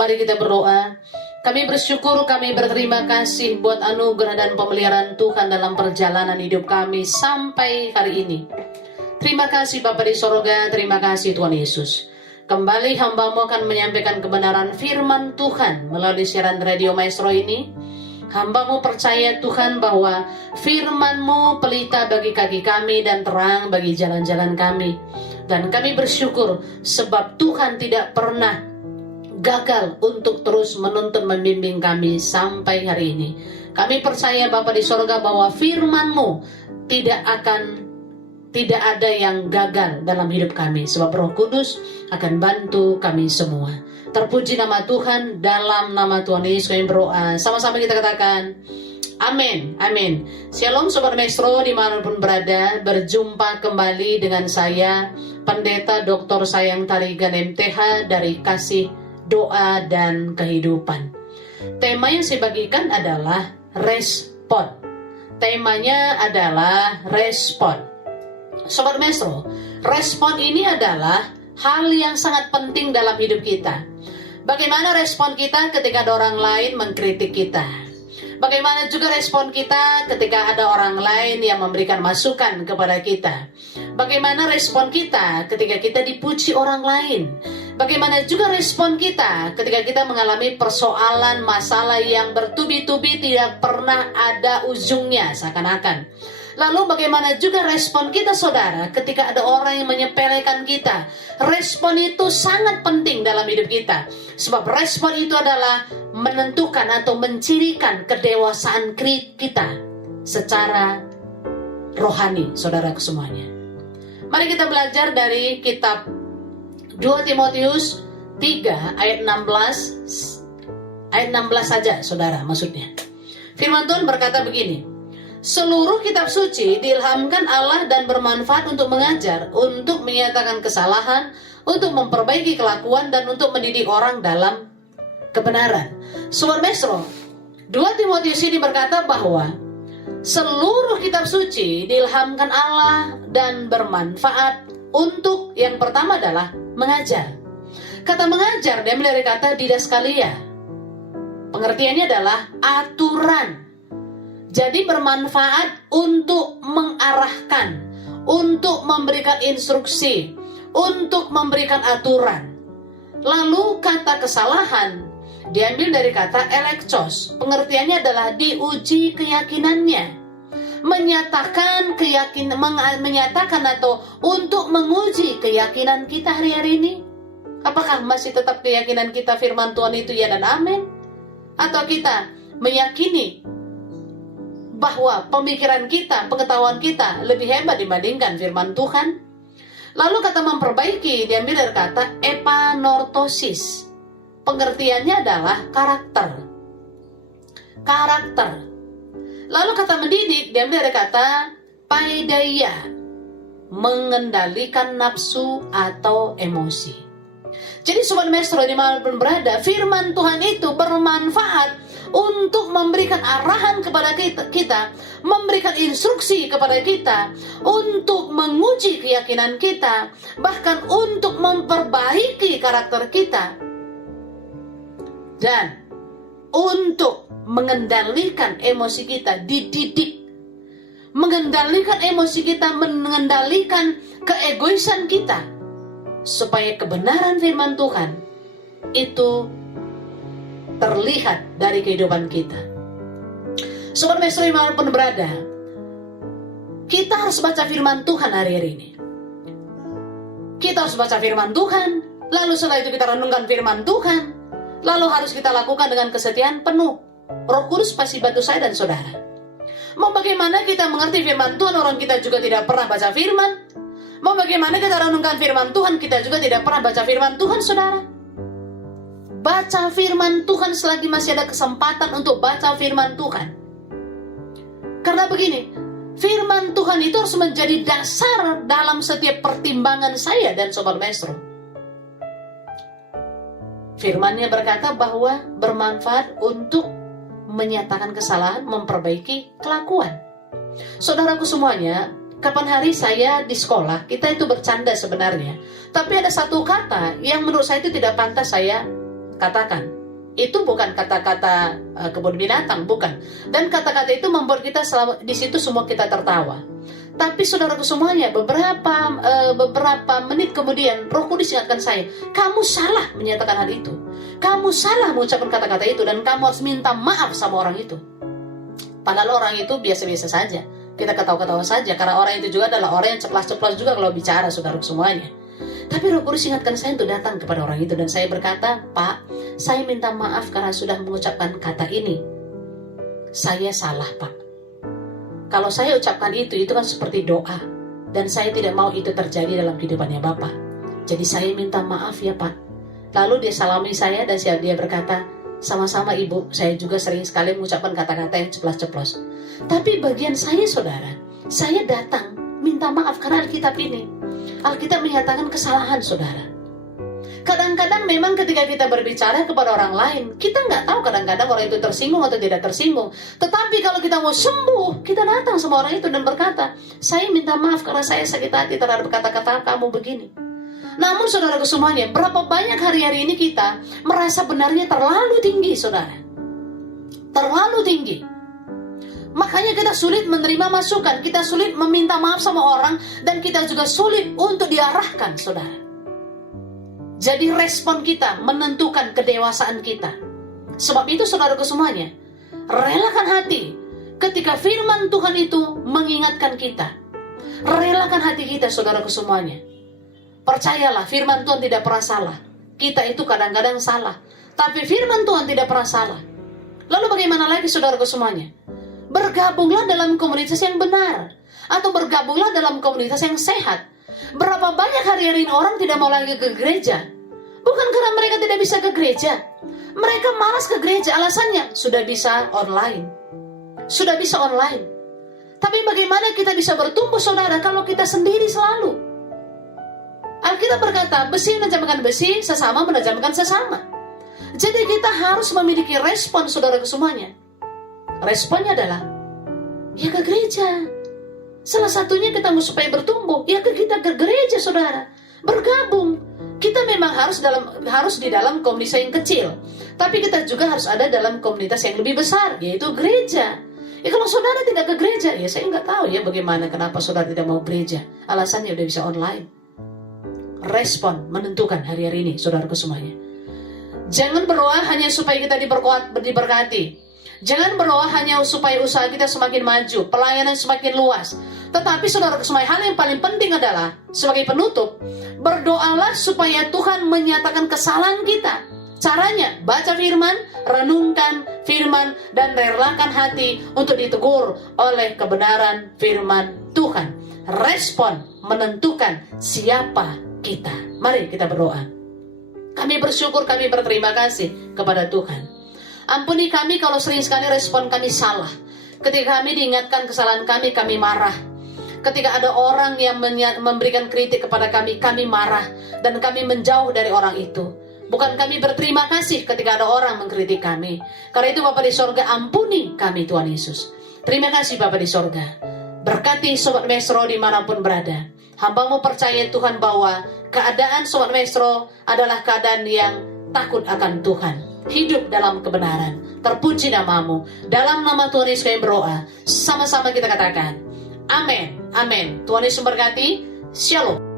Mari kita berdoa. Kami bersyukur, kami berterima kasih buat anugerah dan pemeliharaan Tuhan dalam perjalanan hidup kami sampai hari ini. Terima kasih Bapa di sorga, terima kasih Tuhan Yesus. Kembali hamba-Mu akan menyampaikan kebenaran firman Tuhan melalui siaran radio Maestro ini. Hamba-Mu percaya Tuhan bahwa firman-Mu pelita bagi kaki kami dan terang bagi jalan-jalan kami. Dan kami bersyukur sebab Tuhan tidak pernah gagal untuk terus menuntun membimbing kami sampai hari ini. Kami percaya Bapa di sorga bahwa firman-Mu tidak ada yang gagal dalam hidup kami, sebab Roh Kudus akan bantu kami semua. Terpuji nama Tuhan, dalam nama Tuhan Yesus kami berdoa. Sama-sama kita katakan amin, amin. Shalom Sobat Maestro dimanapun berada. Berjumpa kembali dengan saya Pendeta Dr. Sayang Tarigan MTH dari Kasih, Doa dan Kehidupan. Tema yang saya bagikan adalah respon. Temanya adalah respon. Sobat Maestro, respon ini adalah hal yang sangat penting dalam hidup kita. Bagaimana respon kita ketika ada orang lain mengkritik kita? Bagaimana juga respon kita ketika ada orang lain yang memberikan masukan kepada kita? Bagaimana respon kita ketika kita dipuji orang lain? Bagaimana juga respon kita ketika kita mengalami persoalan, masalah yang bertubi-tubi tidak pernah ada ujungnya seakan-akan? Lalu bagaimana juga respon kita saudara ketika ada orang yang menyepelekan kita? Respon itu sangat penting dalam hidup kita. Sebab respon itu adalah menentukan atau mencirikan kedewasaan kita secara rohani, saudaraku semuanya. Mari kita belajar dari kitab 2 Timotius 3 ayat 16. Ayat 16 saja saudara maksudnya. Firman Tuhan berkata begini. Seluruh kitab suci diilhamkan Allah dan bermanfaat untuk mengajar, untuk menyatakan kesalahan, untuk memperbaiki kelakuan, dan untuk mendidik orang dalam kebenaran. Sobat Maestro, 2 Timotius ini berkata bahwa seluruh kitab suci diilhamkan Allah dan bermanfaat untuk, yang pertama adalah mengajar. Kata mengajar diambil dari kata didaskalia. Pengertiannya adalah aturan. Jadi bermanfaat untuk mengarahkan, untuk memberikan instruksi, untuk memberikan aturan. Lalu kata kesalahan diambil dari kata elektos. Pengertiannya adalah diuji keyakinannya. Menyatakan atau untuk menguji keyakinan kita hari-hari ini. Apakah masih tetap keyakinan kita firman Tuhan itu ya dan amin? Atau kita meyakini bahwa pemikiran kita, pengetahuan kita lebih hebat dibandingkan firman Tuhan? Lalu kata memperbaiki diambil dari kata epanortosis. Pengertiannya adalah karakter. Karakter. Lalu kata mendidik diambil dari kata paideia. Mengendalikan nafsu atau emosi. Jadi Sobat Maestro dimanapun berada, firman Tuhan itu bermanfaat untuk memberikan arahan kepada kita, memberikan instruksi kepada kita, untuk menguji keyakinan kita, bahkan untuk memperbaiki karakter kita, dan untuk mengendalikan emosi kita, dididik, mengendalikan emosi kita, mengendalikan keegoisan kita, supaya kebenaran firman Tuhan itu terlihat dari kehidupan kita. Sobat Maestro dimanapun berada, kita harus baca firman Tuhan hari-hari ini. Kita harus baca firman Tuhan, lalu setelah itu kita renungkan firman Tuhan, lalu harus kita lakukan dengan kesetiaan penuh. Roh Kudus pasti bantu saya dan saudara. Mau bagaimana kita mengerti firman Tuhan, orang kita juga tidak pernah baca firman. Mau bagaimana kita renungkan firman Tuhan, kita juga tidak pernah baca firman Tuhan, saudara. Baca firman Tuhan selagi masih ada kesempatan untuk baca firman Tuhan. Karena begini, firman Tuhan itu harus menjadi dasar dalam setiap pertimbangan saya dan Sobat Maestro. Firman-Nya berkata bahwa bermanfaat untuk menyatakan kesalahan, memperbaiki kelakuan. Saudaraku semuanya, kapan hari saya di sekolah, kita itu bercanda sebenarnya. Tapi ada satu kata yang menurut saya itu tidak pantas saya katakan. Itu bukan kata-kata kebun binatang, bukan. Dan kata-kata itu membuat kita di situ semua kita tertawa. Tapi saudaraku semuanya, beberapa menit kemudian Roh Kudus ingatkan saya, kamu salah menyatakan hal itu. Kamu salah mengucapkan kata-kata itu, dan kamu harus minta maaf sama orang itu. Padahal orang itu biasa-biasa saja. Kita ketawa-ketawa saja, karena orang itu juga adalah orang yang ceplas-ceplas juga kalau bicara, saudaraku semuanya. Tapi Roh Kudus ingatkan saya untuk datang kepada orang itu, dan saya berkata, Pak, saya minta maaf karena sudah mengucapkan kata ini. Saya salah, Pak. Kalau saya ucapkan itu kan seperti doa, dan saya tidak mau itu terjadi dalam kehidupannya Bapak. Jadi saya minta maaf ya Pak. Lalu dia salami saya, dan dia berkata, sama-sama Ibu, saya juga sering sekali mengucapkan kata-kata yang ceplas-ceplos. Tapi bagian saya, saudara, saya datang minta maaf karena Alkitab ini. Alkitab menyatakan kesalahan, saudara. Kadang-kadang memang ketika kita berbicara kepada orang lain, kita nggak tahu kadang-kadang orang itu tersinggung atau tidak tersinggung. Tetapi kalau kita mau sembuh, kita datang sama orang itu dan berkata, saya minta maaf karena saya sakit hati terhadap kata-kata kamu begini. Namun saudaraku semuanya, berapa banyak hari-hari ini kita merasa benarnya terlalu tinggi, saudara. Terlalu tinggi. Makanya kita sulit menerima masukan, kita sulit meminta maaf sama orang, dan kita juga sulit untuk diarahkan, saudara. Jadi respon kita menentukan kedewasaan kita. Sebab itu saudaraku semuanya, relakan hati ketika firman Tuhan itu mengingatkan kita. Relakan hati kita, saudaraku semuanya. Percayalah, firman Tuhan tidak pernah salah. Kita itu kadang-kadang salah, tapi firman Tuhan tidak pernah salah. Lalu bagaimana lagi, saudaraku semuanya? Bergabunglah dalam komunitas yang benar, atau bergabunglah dalam komunitas yang sehat. Berapa banyak hari-hari ini orang tidak mau lagi ke gereja? Bukan karena mereka tidak bisa ke gereja. Mereka malas ke gereja, alasannya sudah bisa online. Sudah bisa online. Tapi bagaimana kita bisa bertumbuh, saudara, kalau kita sendiri selalu? Alkitab berkata, besi menajamkan besi, sesama menajamkan sesama. Jadi kita harus memiliki respon, saudara semuanya. Responnya adalah, ya ke gereja. Salah satunya kita mau supaya bertumbuh, ya kita ke gereja, saudara. Bergabung. Kita memang harus di dalam komunitas yang kecil, tapi kita juga harus ada dalam komunitas yang lebih besar, yaitu gereja. Ya kalau saudara tidak ke gereja, ya saya nggak tahu ya bagaimana, kenapa saudara tidak mau gereja. Alasannya udah bisa online. Respon menentukan hari-hari ini, saudaraku semuanya. Jangan berdoa hanya supaya kita diberkati. Jangan berdoa hanya supaya usaha kita semakin maju, pelayanan semakin luas. Tetapi saudaraku semuanya, hal yang paling penting adalah, sebagai penutup, berdoalah supaya Tuhan menyatakan kesalahan kita. Caranya, baca firman, renungkan firman, dan relakan hati untuk ditegur oleh kebenaran firman Tuhan. Respon menentukan siapa kita. Mari kita berdoa. Kami bersyukur, kami berterima kasih kepada Tuhan. Ampuni kami kalau sering sekali respon kami salah. Ketika kami diingatkan kesalahan kami marah. Ketika ada orang yang memberikan kritik kepada kami marah. Dan kami menjauh dari orang itu. Bukan kami berterima kasih ketika ada orang mengkritik kami. Karena itu Bapa di sorga, ampuni kami Tuhan Yesus. Terima kasih Bapa di sorga. Berkati Sobat Maestro dimanapun berada. Hamba-Mu percaya Tuhan bahwa keadaan Sobat Maestro adalah keadaan yang takut akan Tuhan. Hidup dalam kebenaran. Terpuji nama-Mu. Dalam nama Tuhan Yesus kami berdoa. Sama-sama kita katakan, amin, amin. Tuhan Yesus memberkati. Shalom.